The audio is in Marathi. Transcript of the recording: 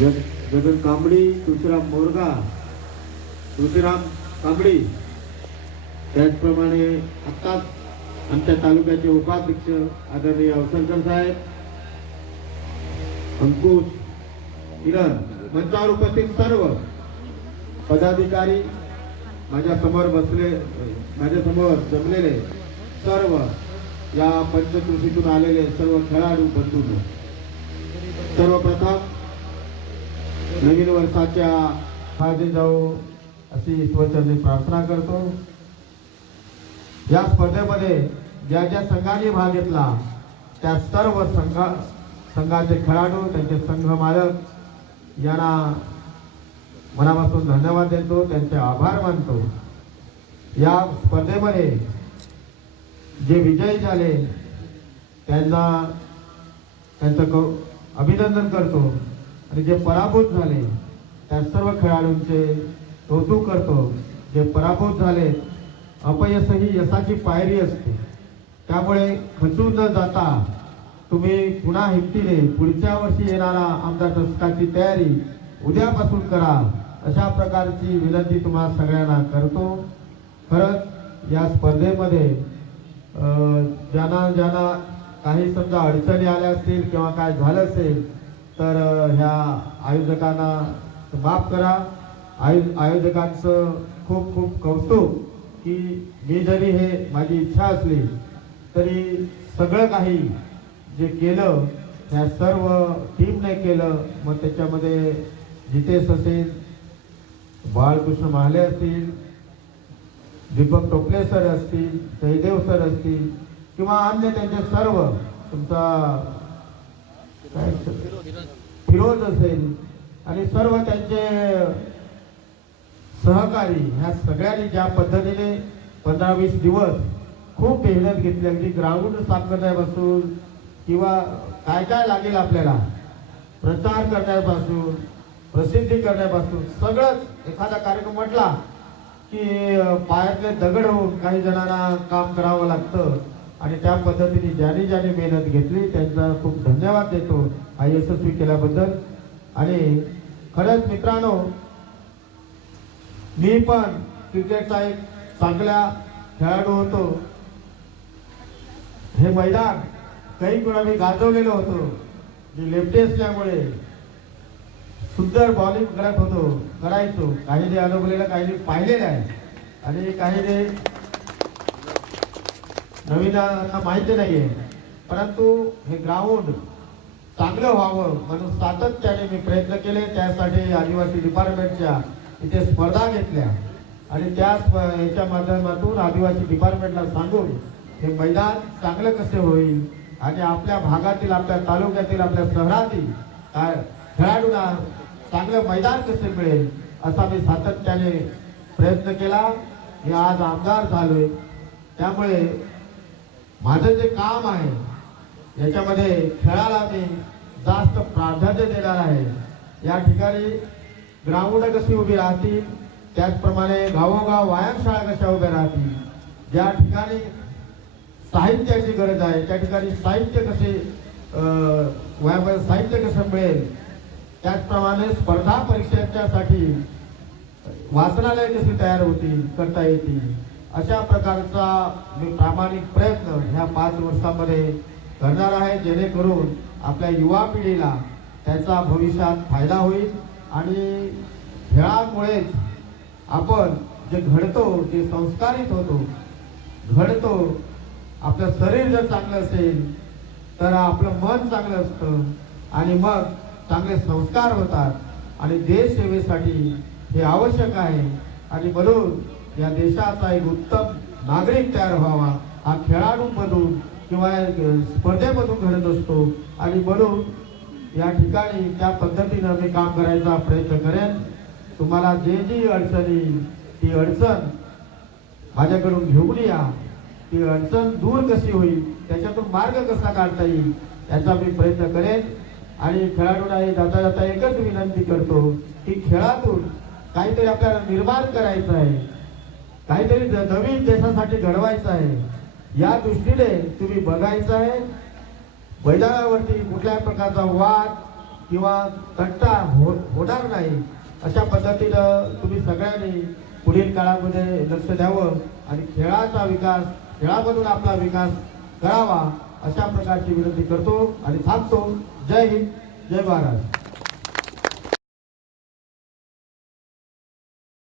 गगन कांबडी तुळशीराम मोरगा तुळशीराम कांबडी. त्याचप्रमाणे आत्ताच आमच्या तालुक्याचे उपाध्यक्ष आदरणीय अवसरकर साहेब अंकुश किरण मंचावर उपस्थित सर्व पदाधिकारी माझ्यासमोर बसले माझ्यासमोर जमलेले सर्व या पंचकृषीतून आलेले सर्व खेळाडू बंधूंनो. सर्वप्रथम नवीन वर्षाच्या फायदे जाऊ अशी ईश्वरचरणी प्रार्थना करतो. या स्पर्धेमध्ये ज्या ज्या संघाने भाग घेतला त्या सर्व संघा संघाचे खेळाडू त्यांचे संघ मालक यांना मनापासून धन्यवाद देतो त्यांचे आभार मानतो. या स्पर्धेमध्ये जे विजयी झाले त्यांना त्यांचं कौ अभिनंदन करतो. आणि जे पराभूत झाले त्या सर्व खेळाडूंचे कौतुक करतो. जे पराभूत झाले अपयश ही यशाची पायरी असते. त्यामुळे खचून न जाता तुम्ही पुन्हा हिमतीने पुढच्या वर्षी येणारा आमदार दशकाची तयारी उद्यापासून करा अशा प्रकारची विनंती तुम्हाला सगळ्यांना करतो. खरंच या स्पर्धेमध्ये ज्यांना ज्यांना काही समजा अडचणी आल्या असतील किंवा काय झालं असेल तर ह्या आयोजकांना माफ करा. आयो आयोजकांचं खूप खूप कौतुक की मी जरी हे माझी इच्छा असली तरी सगळं काही जे केलं त्या सर्व टीमने केलं मग त्याच्यामध्ये जितेश असेल बाळकृष्ण महाले असतील दीपक टोपले सर असतील जयदेव सर असतील किंवा अन्य त्यांचे सर्व तुमचा फिरोज असेल आणि सर्व त्यांचे सहकारी ह्या सगळ्यांनी ज्या पद्धतीने पंधरा वीस दिवस खूप मेहनत घेतली अगदी ग्राउंड साफ करण्यापासून किंवा काय काय लागेल आपल्याला प्रचार करण्यापासून प्रसिद्धी करण्यापासून सगळंच एखादा कार्यक्रम म्हटला की पायातले दगड होऊन काही जणांना काम करावं लागतं. आणि त्या पद्धतीने ज्याने ज्याने मेहनत घेतली त्यांचा खूप धन्यवाद देतो हा यशस्वी केल्याबद्दल. आणि खरंच मित्रांनो मी पण क्रिकेटचा एक चांगला खेळाडू होतो. हे मैदान काही गुणा मी गाजवलेलो होतो. मी लेफ्टी असल्यामुळे सुंदर बॉलिंग करत होतो करायचो. काही जे अनुभवलेलं काही पाहिलेलं आहे. आणि काही जे नवीनांना माहिती नाहीये. परंतु हे ग्राउंड चांगलं व्हावं म्हणून सातत्याने मी प्रयत्न केले. त्यासाठी आदिवासी डिपार्टमेंटच्या इथे स्पर्धा घेतल्या. आणि त्या स्प- याच्या माध्यमातून आदिवासी डिपार्टमेंटला सांगून हे मैदान चांगलं कसे होईल आणि आपल्या भागातील आपल्या तालुक्यातील आपल्या शहरातील काय खेळाडूंना चांगलं मैदान कसे मिळेल असा मी सातत्याने प्रयत्न केला. हे आज आमदार झालोय. त्यामुळे माझं जे काम आहे याच्यामध्ये खेळाला मी जास्त प्राधान्य देणार आहे. या ठिकाणी ग्राउंड कशी उभी राहतील त्याचप्रमाणे गावोगाव व्यायामशाळा कशा उभ्या राहतील ज्या ठिकाणी साहित्याची गरज आहे त्या ठिकाणी साहित्य कसे अं, साहित्य कसं मिळेल त्याचप्रमाणे स्पर्धा परीक्षेच्यासाठी वाचनालय कशी तयार होतील करता येतील अशा प्रकारचा मी प्रामाणिक प्रयत्न ह्या पाच वर्षामध्ये करणार आहे जेणेकरून आपल्या युवा पिढीला त्याचा भविष्यात फायदा होईल आणि खेळामुळेच आपण जे घडतो जे संस्कारित होतो घडतो आपलं शरीर जर चांगलं असेल तर आपलं मन चांगलं असतं आणि मग चांगले संस्कार होतात. आणि देश सेवेसाठी हे आवश्यक आहे. आणि म्हणून या देशाचा एक उत्तम नागरिक तयार व्हावा. हा खेळाडूंमधून किंवा स्पर्धेमधून घडत असतो आणि म्हणून या ठिकाणी त्या पद्धतीनं मी काम करायचा प्रयत्न करेन. तुम्हाला जे जी अडचण येईल ती अडचण माझ्याकडून घेऊन या. ती अडचण दूर कशी होईल त्याच्यातून मार्ग कसा काढता येईल याचा मी प्रयत्न करेन. आणि खेळाडूंना जाता जाता एकच विनंती करतो की खेळातून काहीतरी आपल्याला निर्माण करायचं आहे. काहीतरी ज- नवीन देशासाठी घडवायचं आहे. या दृष्टीने तुम्ही बघायचं आहे. मैदानावरती कुठल्याही प्रकारचा वाद किंवा तट्टा हो होणार नाही. अशा पद्धतीनं तुम्ही सगळ्यांनी पुढील काळामध्ये लक्ष द्यावं आणि खेळाचा विकास खेळामधून आपला विकास करावा अशा प्रकारची विनंती करतो आणि थांबतो. जय हिंद जय महाराष्ट्र.